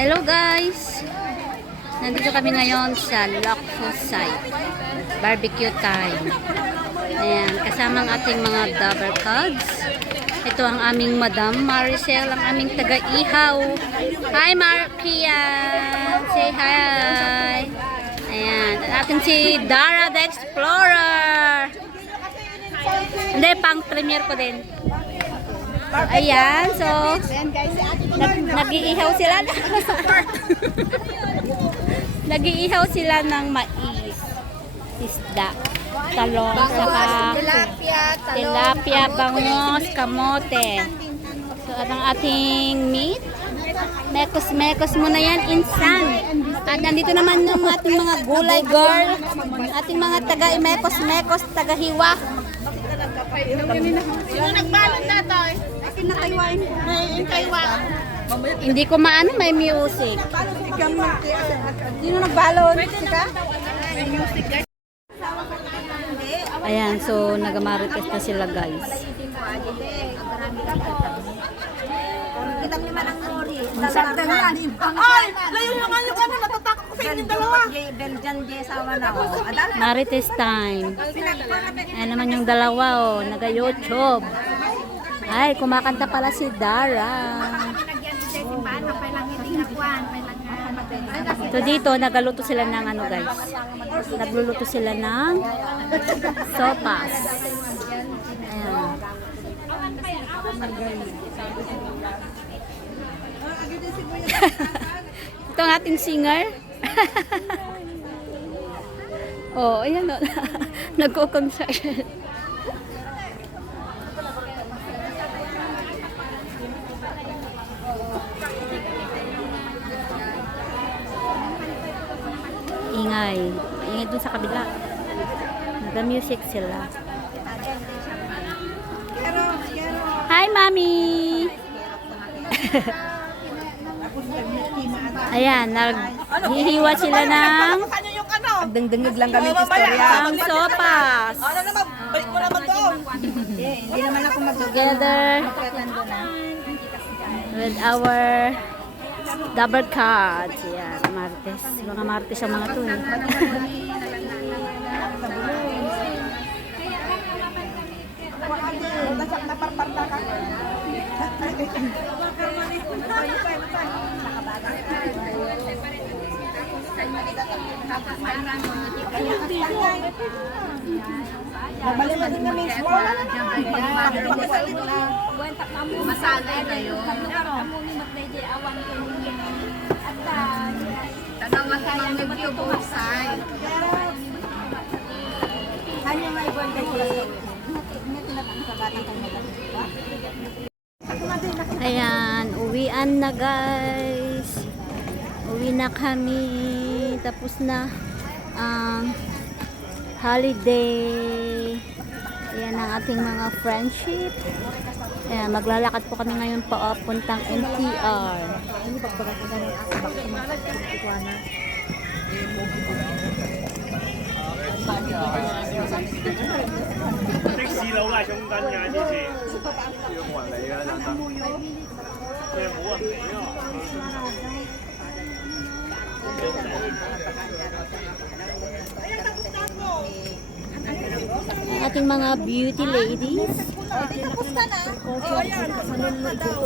Hello guys! Nandito kami ngayon sa Locfo site. Barbecue time. Ayan, kasama ang ating mga double cards. Ito ang aming Madam Maricel, ang aming taga-ihaw. Hi Markia! Say hi! Ayan, at atin si Dara the Explorer! Hindi, pang premiere ko din. Ayan, so nag-iihaw sila. nag-iihaw sila ng mais, isda, talong, saka tilapia, tilapia, bangos, kamote. So, at ang ating meat, mekos-mekos muna yan, insan. At nandito naman yung ating mga gulay girl, ating mga taga-mekos-mekos, taga-hiwa. Sino nagbalon na to? Akin na kaywain. May kaywa. Hindi ko maano, may music. Sino nagbalon? Sika? Ayan, so nagamarites na sila guys. Kitang lima ng nori. Sakta na. Ay! Layo yung ano kami. Natatakot ko sa inyong dalawa. Belgian J. Sawa na ako. Adala. Marites time. Ayan naman yung dalawa oh, naga-YouTube. Ay, kumakanta pala si Dara. So dito, nagaluto sila ng ano guys. Nagluluto sila ng sopas. Ito ang ating singer. oh, ayan o. Nagko-concert. Ingay. Ingay dun sa kabila. Nag-music sila. Hi, Mami! Ayan, naghihiwa sila ng Dengdengig lang kami sa istorya. ang sopas. Ano naman? Balik mo naman doon. Hindi naman ako mag Together with our double cards. Yan, Martes. Mga Martes ang mga to. Eh. Naparparta ka. Babalik na din kami. Wala na naman. Masanay na yun. Tanang masanay nag-view both side. Ano nga ibon kasi? Ayan, uwian na guys. Uwi na kami. Tapos na ang holiday. Ayan ang ating mga friendship. Ayan, maglalakad po kami ngayon papuntang MTR. Ang ating mga beauty ladies. Tapos ka na. Oo, yan. Manunod daw.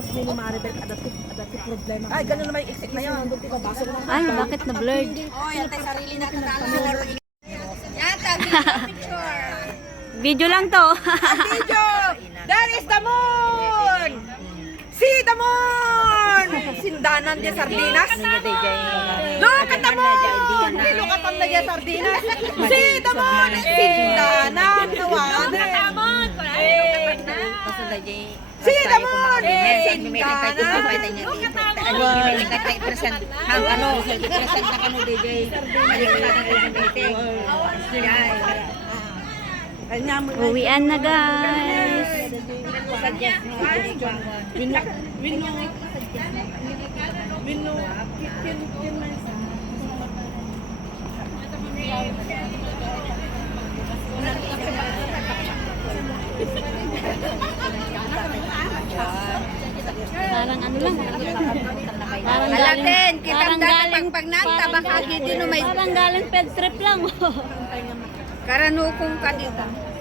Ay, ganun naman yung exit na yan. Ay, bakit na blurred? Oh, yan tayo sarili natin na Yan, tabi picture. Video lang to. Video! That is the moon! See the moon! Sindanan di sardinas. Look at the moon! Di look at the di sardinas. See the moon! Sindanan the water. See the moon! Sindanan. Uwian na guys. Parang ano lang. Parang kita parang galing, baka galing- hindi no may Parang galing ped trip lang. karanukong ka dito.